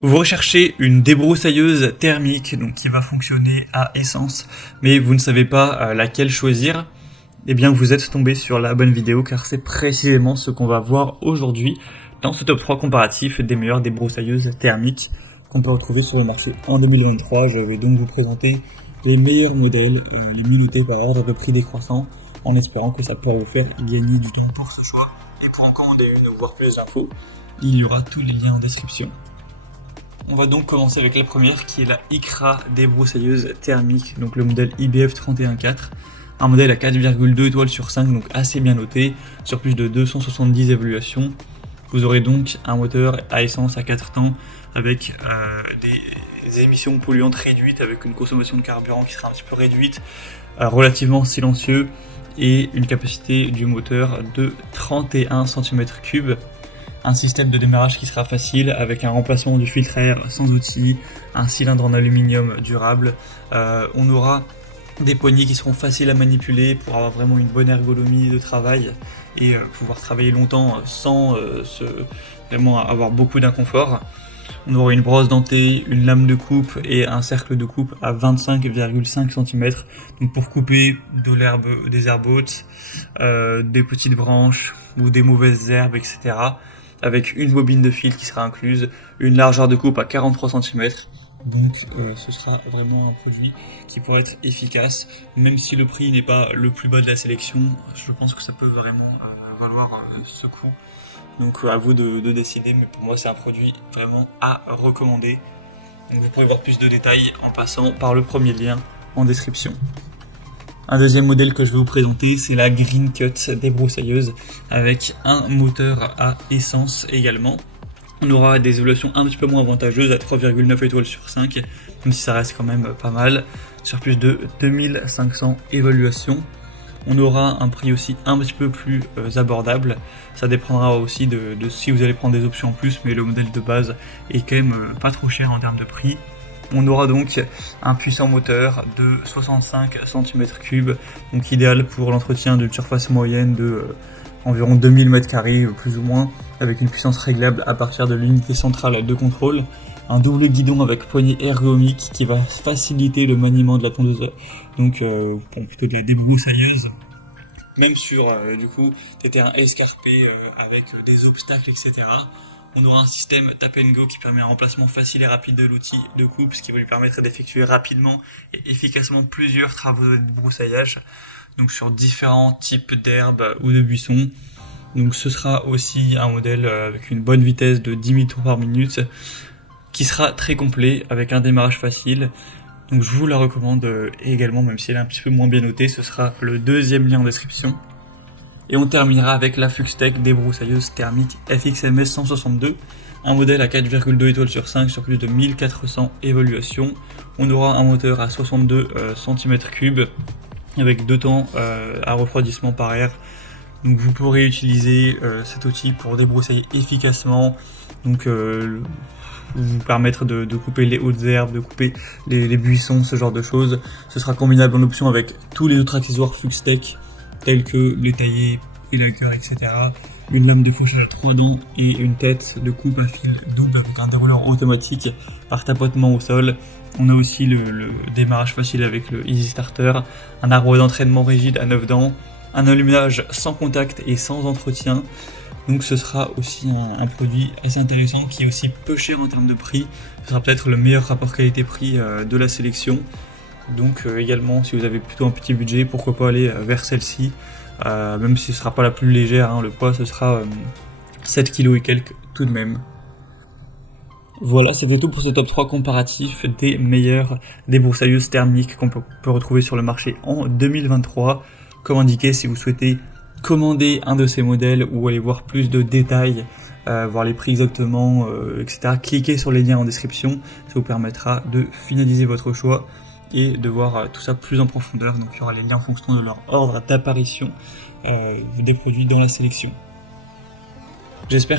Vous recherchez une débroussailleuse thermique donc qui va fonctionner à essence, mais vous ne savez pas laquelle choisir. Eh bien vous êtes tombé sur la bonne vidéo car c'est précisément ce qu'on va voir aujourd'hui dans ce top 3 comparatif des meilleures débroussailleuses thermiques qu'on peut retrouver sur le marché en 2023. Je vais donc vous présenter les meilleurs modèles et les minutés par ordre de prix décroissant en espérant que ça pourra vous faire gagner du temps pour ce choix. Et pour en commander une ou voir plus d'infos, il y aura tous les liens en description. On va donc commencer avec la première qui est la ICRA débroussailleuse thermique, donc le modèle IBF 314, un modèle à 4,2 étoiles sur 5, donc assez bien noté, sur plus de 270 évaluations. Vous aurez donc un moteur à essence à 4 temps avec des émissions polluantes réduites, avec une consommation de carburant qui sera un petit peu réduite, relativement silencieux, et une capacité du moteur de 31 cm3. Un système de démarrage qui sera facile avec un remplacement du filtre à air sans outils, un cylindre en aluminium durable. On aura des poignées qui seront faciles à manipuler pour avoir vraiment une bonne ergonomie de travail et pouvoir travailler longtemps sans vraiment avoir beaucoup d'inconfort. On aura une brosse dentée, une lame de coupe et un cercle de coupe à 25,5 cm, donc pour couper de l'herbe, des herbes hautes, des petites branches ou des mauvaises herbes, etc. Avec une bobine de fil qui sera incluse, une largeur de coupe à 43 cm. Donc ce sera vraiment un produit qui pourrait être efficace, même si le prix n'est pas le plus bas de la sélection. Je pense que ça peut vraiment valoir ce coût. Donc à vous de décider, mais pour moi c'est un produit vraiment à recommander. Donc vous pourrez voir plus de détails en passant par le premier lien en description. Un deuxième modèle que je vais vous présenter, c'est la Green Cut débroussailleuse avec un moteur à essence également. On aura des évaluations un petit peu moins avantageuses à 3,9 étoiles sur 5, même si ça reste quand même pas mal, sur plus de 2500 évaluations. On aura un prix aussi un petit peu plus abordable. Ça dépendra aussi de si vous allez prendre des options en plus, mais le modèle de base est quand même pas trop cher en termes de prix. On aura donc un puissant moteur de 65 cm3, donc idéal pour l'entretien d'une surface moyenne de environ 2000 m², plus ou moins, avec une puissance réglable à partir de l'unité centrale de contrôle. Un double guidon avec poignée ergonomique qui va faciliter le maniement de la tondeuse, donc plutôt de la débroussailleuse. Même sur du coup des terrains escarpés avec des obstacles, etc. On aura un système tap and go qui permet un remplacement facile et rapide de l'outil de coupe, ce qui va lui permettre d'effectuer rapidement et efficacement plusieurs travaux de débroussaillage, donc sur différents types d'herbes ou de buissons. Donc ce sera aussi un modèle avec une bonne vitesse de 10 000 tours par minute, qui sera très complet avec un démarrage facile. Donc je vous la recommande également, même si elle est un petit peu moins bien notée. Ce sera le deuxième lien en description. Et on terminera avec la Fuxtech débroussailleuse thermique FXMS 162, un modèle à 4,2 étoiles sur 5 sur plus de 1400 évaluations. On aura un moteur à 62 cm3 avec 2 temps à refroidissement par air. Donc vous pourrez utiliser cet outil pour débroussailler efficacement, donc vous permettre de couper les hautes herbes, de couper les buissons, ce genre de choses. Ce sera combinable en option avec tous les autres accessoires Fuxtech, tels que les taillés, élagueurs, etc. Une lame de fauchage à 3 dents et une tête de coupe à fil double avec un dérouleur automatique par tapotement au sol. On a aussi le démarrage facile avec le Easy Starter, un arbre d'entraînement rigide à 9 dents, un allumage sans contact et sans entretien. Donc ce sera aussi un produit assez intéressant qui est aussi peu cher en termes de prix. Ce sera peut-être le meilleur rapport qualité-prix de la sélection. Donc également, si vous avez plutôt un petit budget, pourquoi pas aller vers celle-ci, même si ce ne sera pas la plus légère, hein, le poids ce sera 7 kg et quelques tout de même. Voilà, c'était tout pour ce top 3 comparatif des meilleures débroussailleuses thermiques qu'on peut retrouver sur le marché en 2023. Comme indiqué, si vous souhaitez commander un de ces modèles ou aller voir plus de détails, voir les prix exactement, etc., cliquez sur les liens en description, ça vous permettra de finaliser votre choix et de voir tout ça plus en profondeur. Donc il y aura les liens en fonction de leur ordre d'apparition des produits dans la sélection. J'espère